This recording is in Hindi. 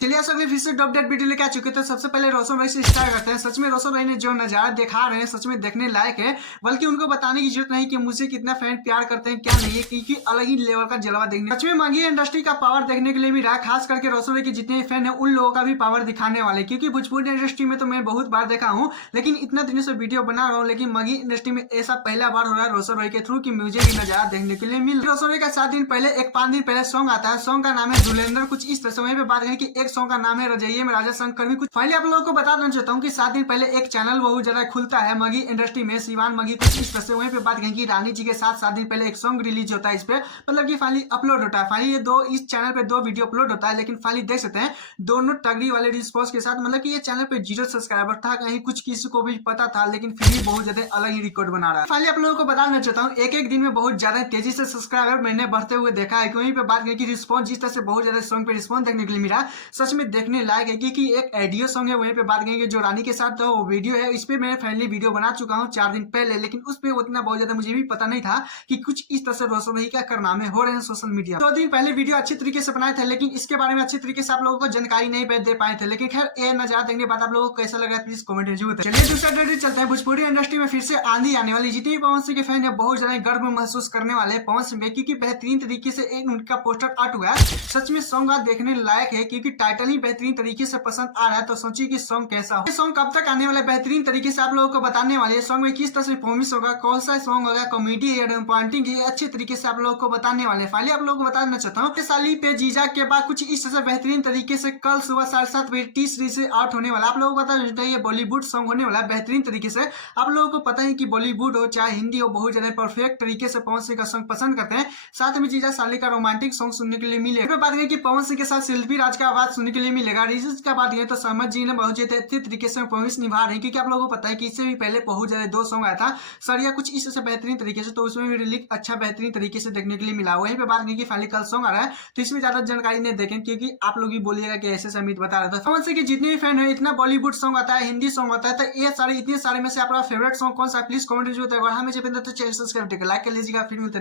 चलिए आप सभी फिर से अपडेट वीडियो लेके आ चुके थे। सबसे पहले रोशन भाई से स्टार्ट करते हैं। सच में रोशन भाई ने जो नजारा दिखा रहे हैं सच में देखने लायक है। बल्कि उनको बताने की जरूरत नहीं कि मुझे कितना फैन प्यार करते हैं क्या नहीं है, क्योंकि अलग ही लेवल का जलवा देखने सच में मंगी इंडस्ट्री का पावर देखने के लिए भी रहा। खास करके रोशन भाई के जितने भी फैन है उन लोगों का भी पावर दिखाने वाले, क्योंकि भोजपुरी इंडस्ट्री में तो मैं बहुत बार देखा हूँ, लेकिन इतना दिनों से वीडियो बना रहा हूँ, लेकिन मंगी इंडस्ट्री में ऐसा पहला बार हो रहा है रोशन भाई के थ्रू कि मुझे भी नजारा देखने के लिए मिल। रोशन भाई का 7 दिन पहले 5 दिन पहले सॉन्ग आता है। सॉन्ग का नाम है दुलेंद्र। कुछ इस तरह से वहीं पे बात करें कि एक सॉन्ग का नाम है रजैये में राजा शंकर भी। कुछ फाइनली आप लोगों को बता देना चाहता हूँ कि 7 दिन पहले एक चैनल बहुत ज्यादा खुलता है मंगी इंडस्ट्री में, शिवान मंगी। कुछ इस तरह से वहीं पे बात करें कि रानी जी के साथ 7 दिन पहले एक सॉन्ग रिलीज होता है इस पे, मतलब कि फाइनली अपलोड होता है। फाइनली ये दो इस चैनल पे 2 वीडियो अपलोड होता है, लेकिन फाइनली देख सकते हैं दोनों तगड़ी वाले रिस्पॉन्स के साथ। मतलब कि ये चैनल पे 0 सब्सक्राइबर था, कहीं कुछ किसी को भी पता था, लेकिन फिर भी बहुत ज्यादा अलग ही रिकॉर्ड बना रहा है। फाइनली आप लोगों को बताना चाहता हूँ एक दिन में बहुत ज्यादा तेजी से सब्सक्राइबर मैंने बढ़ते हुए देखा है। वहीं पे बात करें कि रिस्पॉन्स जिस तरह से बहुत ज्यादा सॉन्ग पे रिस्पॉन्स देखने के लिए मिला, सच में देखने लायक है। क्योंकि एक ऑडियो सॉन्ग है, वहीं पे बात करेंगे जो रानी के साथ वो वीडियो है, इस पे मैं फाइनली वीडियो बना चुका हूँ 4 दिन पहले, लेकिन उस पे उतना बहुत ज्यादा मुझे भी पता नहीं था कि कुछ इस तरह से रोशन भाई का कारनामे हो रहे हैं सोशल मीडिया। 2 दिन पहले वीडियो अच्छी तरीके से बनाए थे, लेकिन इसके बारे में अच्छी तरीके से आप लोगों को जानकारी नहीं दे पाए थे। लेकिन खैर ये नजारा देखने के बाद आप लोगों को कैसा लगा प्लीज कमेंट में जरूर। चलिए दूसरा अपडेट चलते हैं। भोजपुरी इंडस्ट्री में फिर से आंधी आने वाली। जितने भी पवन सिंह के फैन है बहुत ज्यादा गर्व महसूस करने वाले हैं पवन सिंह में, क्योंकि बेहतरीन तरीके से उनका पोस्टर आर्ट हुआ है। सच में सॉन्ग देखने लायक है, क्योंकि टाइटल ही बेहतरीन तरीके से पसंद आ रहा है। तो सोचिए कि सॉन्ग कैसा हो। सॉन्ग कब तक आने वाला बेहतरीन तरीके से आप लोगों को बताने वाले हैं। सॉन्ग में किस तरह से परफॉर्मेंस होगा, कौन सा सॉन्ग होगा, कॉमेडी है, पॉइंटिंग है, अच्छे तरीके से आप लोगों को बताने वाले हैं। फाइनली आप लोगों को बताना चाहता हूँ साली पे जीजा के बाद कुछ इस तरह से बेहतरीन तरीके से कल सुबह 7:30 बजे टी से आउट होने वाला। आप लोगों को पता है बॉलीवुड सॉन्ग होने वाला बेहतरीन तरीके से। आप लोगों को पता है कि बॉलीवुड हो चाहे हिंदी हो बहुत ज्यादा परफेक्ट तरीके से पवन सिंह का सॉन्ग पसंद करते हैं। साथ में जीजा साली का रोमांटिक सॉन्ग सुनने के लिए मिलेगा। बात करें कि पवन सिंह के साथ शिल्पी राज का आवाज सुनने के लिए मिलेगा। रीजन का बात करें तो समझ जी ने बहुत ज्यादा अच्छे तरीके से परफॉर्मेंस निभा रहे हैं, क्योंकि आप लोगों को पता है कि इससे भी पहले बहुत ज्यादा 2 सॉन्ग आया था सरिया कुछ इस से बेहतरीन तरीके से, तो उसमें भी रिलीज अच्छा बेहतरीन तरीके से देखने के लिए मिला। वहीं पे बात करें कि फाइनली कल सॉन्ग आ रहा है, तो इसमें ज्यादा जानकारी नहीं देखें, क्योंकि आप लोग भी बोलिएगा कि ऐसे समित बता रहा था। पवन सिंह के जितने भी फैन है इतना बॉलीवुड सॉन्ग आता है, हिंदी सॉन्ग आता है, तो ये सारे इतने सारे में से आपका फेवरेट सॉन्ग कौन सा प्लीज कमेंट जरूर। हमें चैनल सब्सक्राइब कर लाइक कर लीजिएगा। फिर मिलते हैं।